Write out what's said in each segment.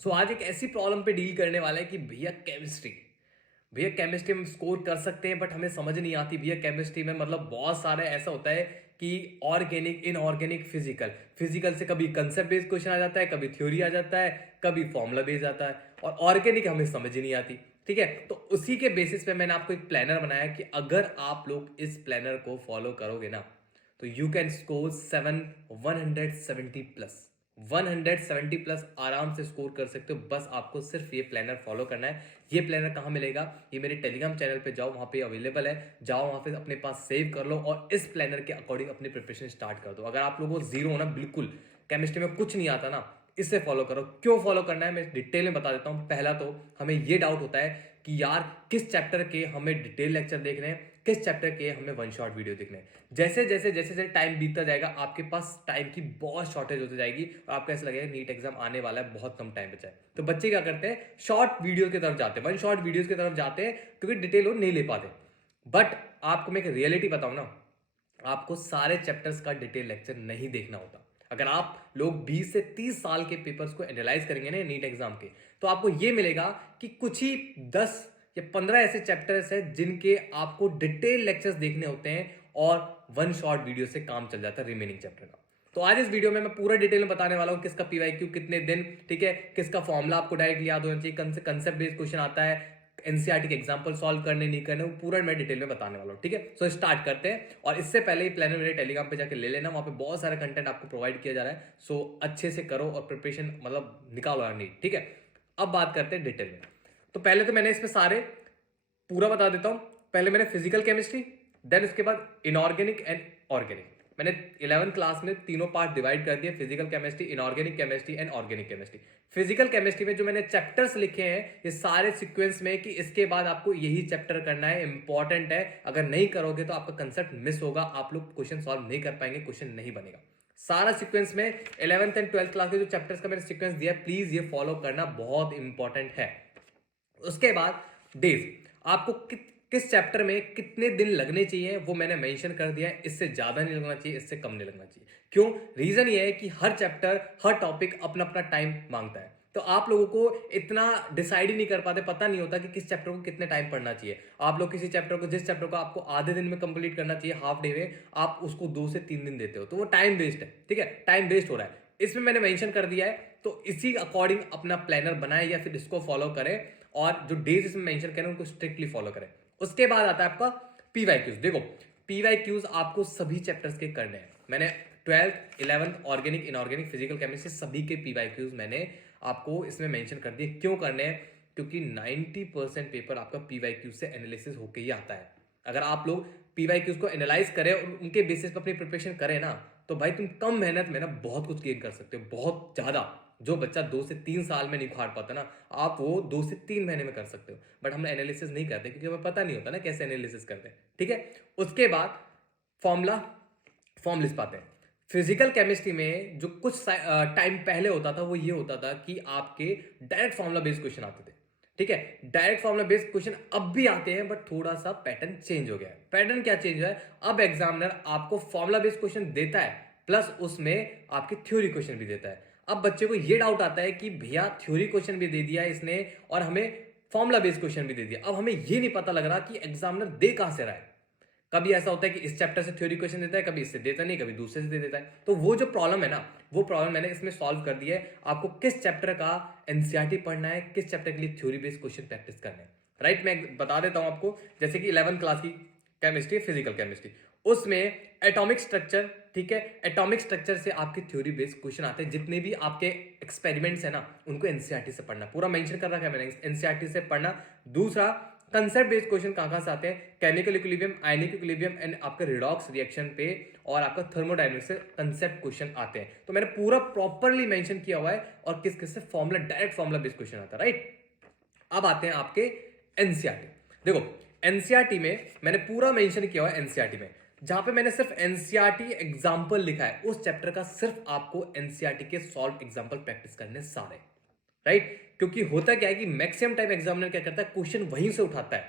सो आज एक ऐसी प्रॉब्लम पे डील करने वाला है कि भैया केमिस्ट्री में स्कोर कर सकते हैं बट हमें समझ नहीं आती। भैया केमिस्ट्री में मतलब बहुत सारे ऐसा होता है कि ऑर्गेनिक इनऑर्गेनिक फिजिकल फिजिकल से कभी कंसेप्ट बेस्ड क्वेश्चन आ जाता है, कभी थ्योरी आ जाता है, कभी फॉर्मूला बेस्ड आता है और ऑर्गेनिक हमें समझ ही नहीं आती। ठीक है, तो उसी के बेसिस पे मैंने आपको एक प्लानर बनाया कि अगर आप लोग इस प्लानर को फॉलो करोगे ना तो you can score 170 plus 170 plus आराम से स्कोर कर सकते हो। बस आपको सिर्फ ये प्लानर फॉलो करना है। ये प्लानर कहाँ मिलेगा? ये मेरे टेलीग्राम चैनल पे जाओ, वहाँ पे अवेलेबल है। जाओ वहाँ पे अपने पास सेव कर लो और इस प्लानर के अकॉर्डिंग अपनी प्रिपरेशन स्टार्ट कर दो। अगर आप लोगों को जीरो होना, बिल्कुल केमिस्ट्री में कुछ नहीं आता ना, इससे फॉलो करो। क्यों फॉलो करना है मैं डिटेल में बता देता हूँ। पहला तो हमें ये डाउट होता है कि यार किस चैप्टर के हमें डिटेल लेक्चर देखने हैं, किस चैप्टर के हमें वन शॉट वीडियो देखने हैं। जैसे जैसे जैसे जैसे टाइम बीतता जाएगा आपके पास टाइम की बहुत शॉर्टेज होती जाएगी और आपको ऐसा लगेगा नीट एग्जाम आने वाला है, बहुत कम टाइम बचा है। तो बच्चे क्या करते हैं, शॉर्ट वीडियो की तरफ जाते हैं, वन शॉट वीडियोस की तरफ जाते हैं क्योंकि डिटेल वो नहीं ले पाते। बट आपको मैं एक रियलिटी बताऊं ना, आपको सारे चैप्टर्स का डिटेल लेक्चर नहीं देखना होता। अगर आप लोग 20 से 30 साल के पेपर्स को एनालाइज करेंगे ना नीट एग्जाम के, तो आपको यह मिलेगा कि कुछ ही 10 या 15 ऐसे चैप्टर्स हैं जिनके आपको डिटेल लेक्चर्स देखने होते हैं और वन शॉट वीडियो से काम चल जाता है रिमेनिंग चैप्टर का। तो आज इस वीडियो में मैं पूरा डिटेल में बताने वाला हूं किसका पीवाईक्यू कितने दिन, ठीक है, किसका फॉर्मूला आपको डायरेक्ट याद होना चाहिए, कंसेप्ट बेस्ड क्वेश्चन आता है, एनसीईआरटी के एग्जांपल सॉल्व करने नहीं करने, वो पूरा मैं डिटेल में बताने वाला हूँ। ठीक है, सो स्टार्ट करते हैं। और इससे पहले ही प्लानर मेरे टेलीग्राम पे जाके ले लेना, वहां पे बहुत सारा कंटेंट आपको प्रोवाइड किया जा रहा है। सो अच्छे से करो और प्रिपरेशन मतलब निकालो नीट। ठीक है, अब बात करते हैं डिटेल में। तो पहले तो मैंने इसमें सारे पूरा बता देता हूं। पहले मैंने फिजिकल केमिस्ट्री, देन उसके बाद इनऑर्गेनिक एंड ऑर्गेनिक। मैंने 11th क्लास में तीनों पार्ट डिवाइड कर दिए, physical chemistry, inorganic chemistry and organic chemistry. Physical chemistry में जो मैंने चैप्टर्स लिखे हैं ये सारे सीक्वेंस में कि इसके बाद आपको यही चैप्टर करना है, इंपॉर्टेंट है। अगर नहीं करोगे तो आपका कंसेप्ट मिस होगा, आप लोग क्वेश्चन सॉल्व नहीं कर पाएंगे, क्वेश्चन नहीं बनेगा। सारा सीक्वेंस में 11th एंड 12th क्लास के जो चैप्टर्स का मैंने सीक्वेंस दिया, प्लीज ये फॉलो करना, बहुत इंपॉर्टेंट है। उसके बाद डेज, आपको किस चैप्टर में कितने दिन लगने चाहिए वो मैंने मेंशन कर दिया है। इससे ज्यादा नहीं लगना चाहिए, इससे कम नहीं लगना चाहिए। क्यों? रीजन ये है कि हर चैप्टर हर टॉपिक अपना अपना टाइम मांगता है। तो आप लोगों को इतना डिसाइड ही नहीं कर पाते, पता नहीं होता कि किस चैप्टर को कितने टाइम पढ़ना चाहिए। आप लोग किसी चैप्टर को, जिस चैप्टर को आपको आधे दिन में कंप्लीट करना चाहिए हाफ डे में, आप उसको 2 से 3 दिन देते हो, तो वो टाइम वेस्ट है। ठीक है, टाइम वेस्ट हो रहा है। इसमें मैंने मेंशन कर दिया है, तो इसी अकॉर्डिंग अपना प्लानर बनाए या फिर इसको फॉलो करें और जो डेज इसमें मेंशन करें उनको स्ट्रिक्टली फॉलो करें। उसके बाद आता है आपका पीवाईक्यूज। देखो, पीवाईक्यूज आपको सभी चैप्टर्स के करने हैं। मैंने 12th 11th organic inorganic physical chemistry सभी के पीवाईक्यूज मैंने आपको इसमें मेंशन कर दिए। क्यों करने हैं? क्योंकि 90% पेपर आपका पीवाईक्यूज से एनालिसिस होके ही आता है। अगर आप लोग पीवाईक्यूज को एनालाइज करें और उनके बेसिस पर अपनी प्रिपरेशन करें ना, तो भाई तुम कम मेहनत में ना बहुत कुछ गेन कर सकते हो, बहुत ज्यादा। जो बच्चा 2 से 3 साल में नहीं उखाड़ पाता ना, आप वो 2 से 3 महीने में कर सकते हो। बट हम एनालिसिस नहीं करते क्योंकि हमें पता नहीं होता ना कैसे एनालिसिस करते हैं। ठीक है, उसके बाद फॉर्मूला फॉर्म लिख पाते हैं। फिजिकल केमिस्ट्री में जो कुछ टाइम पहले होता था वो ये होता था कि आपके डायरेक्ट फॉर्मूला बेस्ड क्वेश्चन आते थे। ठीक है, डायरेक्ट फॉर्मूला बेस्ड क्वेश्चन अब भी आते हैं बट थोड़ा सा पैटर्न चेंज हो गया है। पैटर्न क्या चेंज हुआ है? अब एग्जामिनर आपको फॉर्मूला बेस्ड क्वेश्चन देता है प्लस उसमें आपके थ्योरी क्वेश्चन भी देता है। अब बच्चे को यह डाउट आता है कि भैया थ्योरी क्वेश्चन भी दे दिया इसने और हमें फॉर्मूला बेस्ड क्वेश्चन भी दे दिया, अब हमें यह नहीं पता लग रहा कि एग्जामिनर दे कहां से रहा है। कभी ऐसा होता है कि इस चैप्टर से थ्योरी क्वेश्चन देता है, कभी इससे देता नहीं, कभी दूसरे से दे देता है। तो वो जो प्रॉब्लम है ना, वो प्रॉब्लम मैंने इसमें सॉल्व कर दी है। आपको किस चैप्टर का एनसीईआरटी पढ़ना है, किस चैप्टर के लिए थ्योरी बेस्ड क्वेश्चन प्रैक्टिस करना है। राइट, मैं बता देता हूं आपको। जैसे कि 11th क्लास की केमिस्ट्री, फिजिकल केमिस्ट्री, उसमें एटॉमिक स्ट्रक्चर, ठीक है, एटॉमिक स्ट्रक्चर से आपके थ्योरी बेस्ड क्वेश्चन आते हैं। जितने भी आपके एक्सपेरिमेंट्स है ना, उनको एनसीईआरटी से पढ़ना, पूरा मेंशन कर रखा है मैंने, एनसीईआरटी से पढ़ना। दूसरा, कंसेप्ट बेस्ड क्वेश्चन कहां से आते हैं? Chemical equilibrium, ionic equilibrium and आपका रिडॉक्स रिएक्शन पे और आपका थर्मोडायनेमिक्स से कंसेप्ट क्वेश्चन आते हैं। तो मैंने पूरा प्रॉपर्ली मेंशन किया हुआ है और किस किस से formula, direct formula based question आता है। राइट, अब आते हैं आपके एनसीईआरटी। देखो, एनसीईआरटी में मैंने पूरा मेंशन किया हुआ है। एनसीईआरटी में जहां पे मैंने सिर्फ एनसीईआरटी एग्जांपल लिखा है, उस चैप्टर का सिर्फ आपको एनसीईआरटी के सॉल्व एग्जांपल प्रैक्टिस करने सारे। राइट, क्योंकि होता क्या है कि मैक्सिमम टाइम एग्जामिनर क्या करता है, क्वेश्चन वहीं से उठाता है।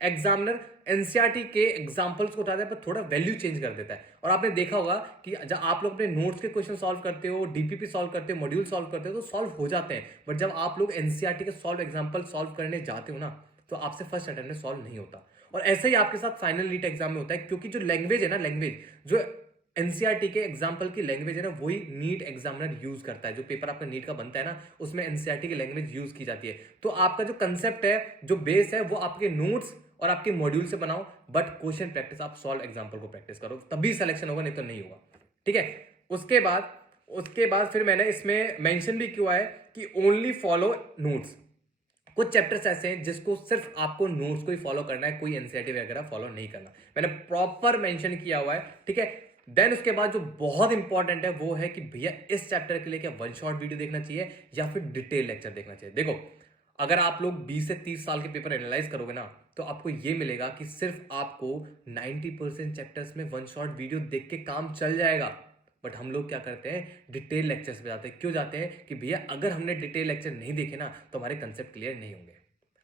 एग्जामिनर एनसीईआरटी के एग्जांपल्स को उठाता है पर थोड़ा वैल्यू चेंज कर देता है। और आपने देखा होगा कि जब आप लोग अपने नोट्स के क्वेश्चन सॉल्व करते हो, डीपीपी सॉल्व करते हो, मॉड्यूल सॉल्व करते हो तो सॉल्व हो जाते हैं, बट जब आप लोग एनसीईआरटी के सॉल्व एग्जाम्पल सॉल्व करने जाते हो ना तो आपसे फर्स्ट अटेम्प्ट में सॉल्व नहीं होता। और ऐसे ही आपके साथ फाइनल नीट एग्जाम में होता है, क्योंकि जो लैंग्वेज है ना, लैंग्वेज जो एनसीईआरटी के एग्जाम्पल की लैंग्वेज है ना, वही नीट एग्जामिनर यूज करता है। जो पेपर आपका नीट का बनता है ना, उसमें एनसीईआरटी की लैंग्वेज यूज की जाती है। तो आपका जो कंसेप्ट है, जो बेस है, वो आपके नोट्स और आपके मॉड्यूल से बनाओ, बट क्वेश्चन प्रैक्टिस आप सॉल्व एग्जाम्पल को प्रैक्टिस करो, तभी सिलेक्शन होगा, नहीं तो नहीं होगा। ठीक है। उसके बाद फिर मैंने इसमें मेंशन भी किया है कि ओनली फॉलो नोट्स। कुछ चैप्टर्स ऐसे हैं जिसको सिर्फ आपको नोट्स को ही फॉलो करना है, कोई एनसीईआरटी वगैरह फॉलो नहीं करना, मैंने प्रॉपर मेंशन किया हुआ है। ठीक है। देन उसके बाद जो बहुत इंपॉर्टेंट है वो है कि भैया इस चैप्टर के लिए क्या वन शॉट वीडियो देखना चाहिए या फिर डिटेल लेक्चर देखना चाहिए। देखो, अगर आप लोग 20 से 30 साल के पेपर एनालाइज करोगे ना तो आपको ये मिलेगा कि सिर्फ आपको 90% चैप्टर्स में वन शॉट वीडियो देख के काम चल जाएगा। बट हम लोग क्या करते हैं, डिटेल लेक्चर्स पे जाते हैं। क्यों जाते हैं कि भैया अगर हमने डिटेल लेक्चर नहीं देखे ना तो हमारे कंसेप्ट क्लियर नहीं होंगे,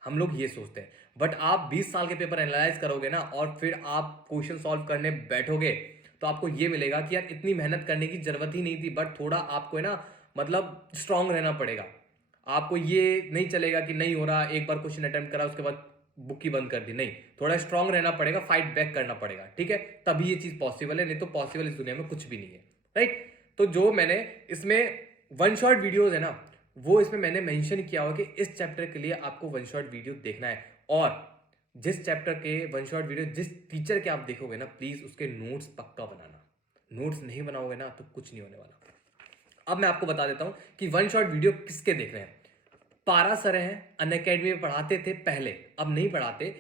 हम लोग ये सोचते हैं। बट आप 20 साल के पेपर एनालाइज करोगे ना और फिर आप क्वेश्चन सॉल्व करने बैठोगे तो आपको ये मिलेगा कि यार इतनी मेहनत करने की जरूरत ही नहीं थी, बट थोड़ा आपको है ना मतलब स्ट्रांग रहना पड़ेगा। आपको ये नहीं चलेगा कि नहीं हो रहा, एक बार क्वेश्चन अटेम्प्ट करा उसके बाद बुक ही बंद कर दी, नहीं, थोड़ा स्ट्रांग रहना पड़ेगा, फाइट बैक करना पड़ेगा। ठीक है, तभी ये चीज पॉसिबल है, नहीं तो पॉसिबल इस दुनिया में कुछ भी नहीं है। राइट। तो जो मैंने इसमें वन शॉट वीडियोस है ना, वो इसमें मैंने मेंशन किया हुआ कि इस चैप्टर के लिए आपको वन शॉट वीडियो देखना है। और जिस चैप्टर के वन शॉट वीडियो जिस टीचर के आप देखोगे ना, प्लीज उसके नोट्स पक्का बनाना। नोट्स नहीं बनाओगे ना तो कुछ नहीं होने वाला। अब मैं आपको बता देता हूं कि वन शॉट वीडियो किसके देखने हैं। पारा सर हैं, अनअकैडमी में पढ़ाते थे पहले, अब नहीं पढ़ाते।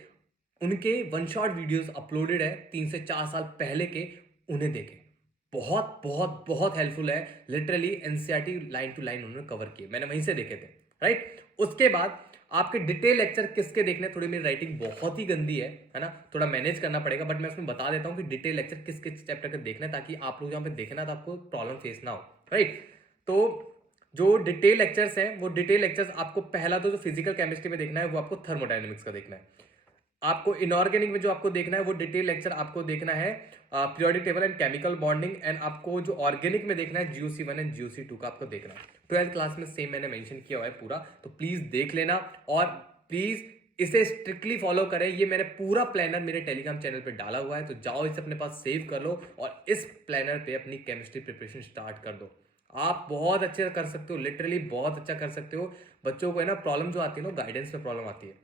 उनके वन शॉट वीडियोस अपलोडेड है 3 से 4 साल पहले के, उन्हें देखें। बहुत बहुत बहुत हेल्पफुल है। Literally NCERT line to line उन्होंने कवर किए, मैंने वहीं से देखे थे। राइट। उसके बाद आपके डिटेल लेक्चर किसके देखने, थोड़ी मेरी राइटिंग बहुत ही गंदी है ना, थोड़ा मैनेज करना पड़ेगा, बट मैं उसमें बता देता हूं कि डिटेल लेक्चर किस किस चैप्टर के देखना है, ताकि आप लोग जहां पे देखना तो आपको प्रॉब्लम फेस ना हो। राइट। तो जो डिटेल लेक्चर्स हैं, वो डिटेल लेक्चर्स आपको पहला तो जो फिजिकल केमिस्ट्री में देखना है वो आपको थर्मोडायनेमिक्स का देखना है। आपको इनऑर्गेनिक में जो आपको देखना है वो डिटेल लेक्चर आपको देखना है periodic table and chemical bonding. And आपको जो ऑर्गेनिक में देखना है GOC1 एंड GOC2 का आपको देखना है। 12th क्लास में सेम मैंने मेंशन किया हुआ है पूरा, तो प्लीज देख लेना और प्लीज इसे स्ट्रिक्टली फॉलो करें। ये मैंने पूरा प्लानर मेरे टेलीग्राम चैनल पे डाला हुआ है, तो जाओ इसे अपने पास सेव कर लो और इस प्लानर पे अपनी केमिस्ट्री प्रिपरेशन स्टार्ट कर दो। आप बहुत अच्छे कर सकते हो, लिटरली बहुत अच्छा कर सकते हो। बच्चों को है ना प्रॉब्लम जो आती है ना, गाइडेंस में प्रॉब्लम आती है।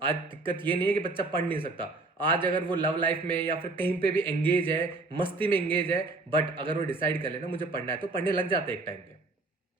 आज दिक्कत ये नहीं है कि बच्चा पढ़ नहीं सकता, आज अगर वो लव लाइफ में या फिर कहीं पे भी एंगेज है, मस्ती में एंगेज है, बट अगर वो डिसाइड कर लेना मुझे पढ़ना है तो पढ़ने लग जाता है।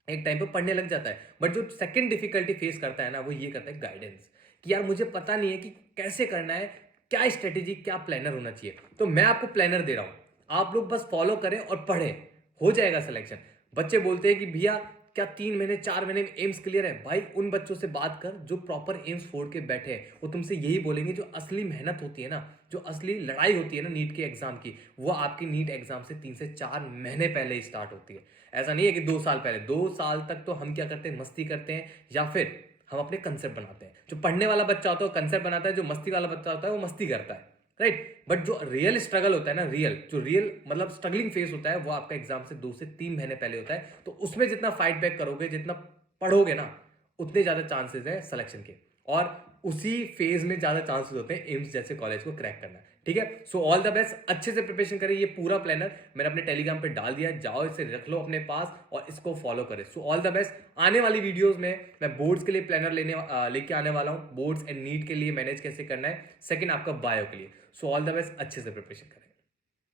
एक टाइम पे पढ़ने लग जाता है। बट जो सेकंड डिफिकल्टी फेस करता है ना, वो ये करता है गाइडेंस, कि यार मुझे पता नहीं है कि कैसे करना है, क्या स्ट्रेटेजी, क्या प्लानर होना चाहिए। तो मैं आपको प्लानर दे रहा हूं, आप लोग बस फॉलो करें और पढ़ें, हो जाएगा सिलेक्शन। बच्चे बोलते हैं कि भैया क्या 3 महीने 4 महीने में एम्स क्लियर है। भाई उन बच्चों से बात कर जो प्रॉपर एम्स फोड़ के बैठे हैं, वो तुमसे यही बोलेंगे। जो असली मेहनत होती है ना, जो असली लड़ाई होती है ना नीट के एग्जाम की, वो आपकी नीट एग्जाम से 3 से 4 महीने पहले ही स्टार्ट होती है। ऐसा नहीं है कि 2 साल पहले। 2 साल तक तो हम क्या करते हैं, मस्ती करते हैं या फिर हम अपने कंसेप्ट बनाते हैं। जो पढ़ने वाला बच्चा होता है वो कंसेप्ट बनाता है, जो मस्ती वाला बच्चा होता है वो मस्ती करता है। राइट। बट जो रियल स्ट्रगल होता है ना, रियल मतलब स्ट्रगलिंग फेस होता है, वो आपका एग्जाम से 2 से 3 महीने पहले होता है। तो उसमें जितना फाइट बैक करोगे, जितना पढ़ोगे ना, उतने ज्यादा चांसेस है सिलेक्शन के, और उसी फेज में ज्यादा चांसेस होते हैं एम्स जैसे कॉलेज को क्रैक करना। ठीक है। सो ऑल द बेस्ट, अच्छे से प्रिपरेशन करें। ये पूरा प्लानर मैंने अपने टेलीग्राम पे डाल दिया, जाओ इसे रख लो अपने पास और इसको फॉलो करें। So all the best. आने वाली वीडियोस में मैं बोर्ड्स के लिए प्लानर लेके आने वाला हूं, बोर्ड्स एंड नीट के लिए मैनेज कैसे करना है, सेकंड आपका बायो के लिए। सो ऑल द बेस्ट, अच्छे से प्रिपरेशन करें।